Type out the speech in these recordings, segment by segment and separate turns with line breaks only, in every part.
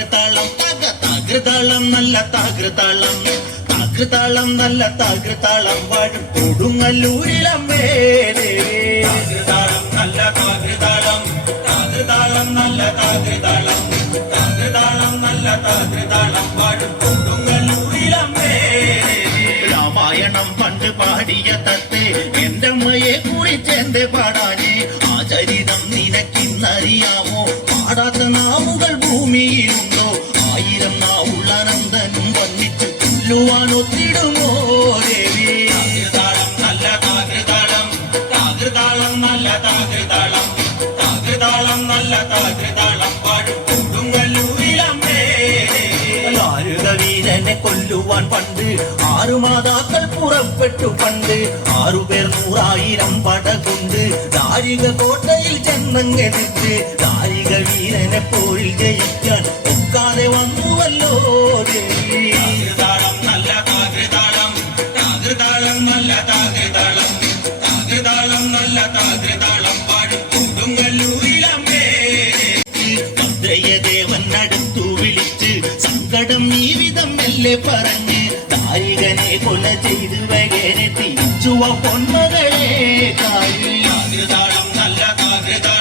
താകൃതാളം തക താകൃതാളം നല്ല താകൃതാളം. താകൃതാളം നല്ല താകൃതാളം വാഴും കൊടുങ്ങല്ലൂരിലം വേലേ. താകൃതാളം നല്ല താകൃതാളം താകൃതാളം നല്ല താകൃതാളം. താകൃതാളം നല്ല താകൃതാളം വാഴും രാമായണം പണ്ട് പാടിയ തത്തെ എന്റെ അമ്മയെ കുറിച്ച് എന്റെ പാടാനേ? ആ ചരിതം നിനക്കിന്നറിയാമോ? പാടാത്ത നാവുകൾ ഭൂമിയിലുണ്ടോ. ദേവി. താകൃതാളം നല്ല താകൃതാളം. താകൃതാളം നല്ല താകൃതാളം. താകൃതാളം നല്ല താകൃതാളം. വീരനെ കൊല്ലുവാൻ പണ്ട് ആറു മാതാക്കൾ പുറപ്പെട്ടു പണ്ട്. ആറുപേർ നൂറായിരം പടകൊണ്ട്. ദാരിക കോട്ടയിൽ ചെന്നങ്ങെടുത്ത് ദാരിക വീരനെ പോയി ജയിക്കാൻ താകൃതാളം പാടും കൊടുങ്ങല്ലൂരിലമ്മേ ഭദ്രയദേവൻ അടുത്തു വിളിച്ച് സങ്കടം വിധം മെല്ലെ പറഞ്ഞ് ദാരികനെ കൊല ചെയ്ത് വകരെ തിരിച്ചുവ പൊന്മകളെ താകൃതാളം നല്ല താകൃതാളം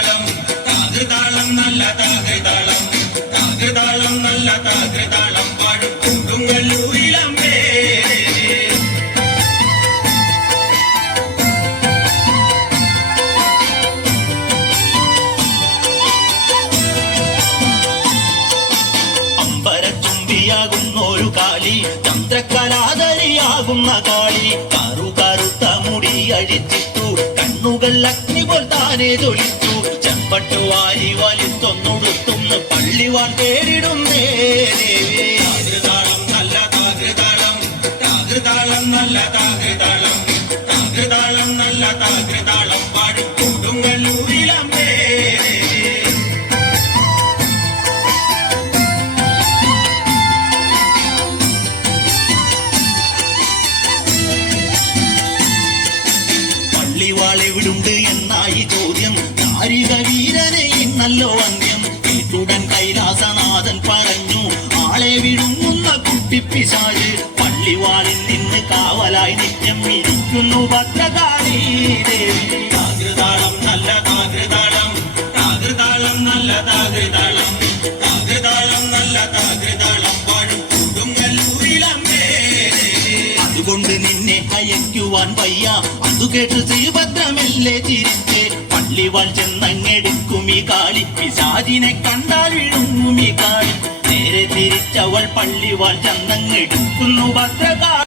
കാളി ചന്ദ്രകലാധരിയാകുന്ന കാളി. കറു കറുത്ത മുടി അഴിച്ചിട്ടു കണ്ണുകൾ അഗ്നി പോൽ താനെ തൊളിച്ചു. ചെമ്പട്ടു വാരി വലിത്തൊന്നുടുത്തുന്ന് പള്ളിവാൻ തേടിടുന്നേ എന്നായി ചോദ്യം. ഹരിത വീരനെ ഇന്നല്ലോ അന്ത്യം. കേട്ടുടൻ കൈലാസനാഥൻ പറഞ്ഞു ആളെ വിഴുങ്ങുന്ന കുട്ടിപ്പിശാൽ പള്ളിവാളിൽ നിന്ന് കാവലായി നിത്യം ഇരിക്കുന്നു ഭദ്രകാളി ദേവി. താകൃതാളം നല്ല താകൃതാളം താകൃതാളം നല്ല താകൃതാളം താകൃതാളം നല്ല താകൃതാളം പാടും കൊടുങ്ങല്ലൂരിലമ്മേ അതുകൊണ്ട് നിന്നെ അയക്കുവാൻ വയ്യ അതു കേട്ട് ശ്രീഭദ്രമല്ലേ പള്ളിവാൾ ചെന്നങ്ങെടുക്കും ഈ കാളി. പിശാചിനെ കണ്ടാൽ വിഴുങ്ങും ഈ കാളി. നേരെ തിരിച്ചവൾ പള്ളിവാൾ ചെന്നങ്ങെടുക്കുന്നു ഭദ്രകാളി.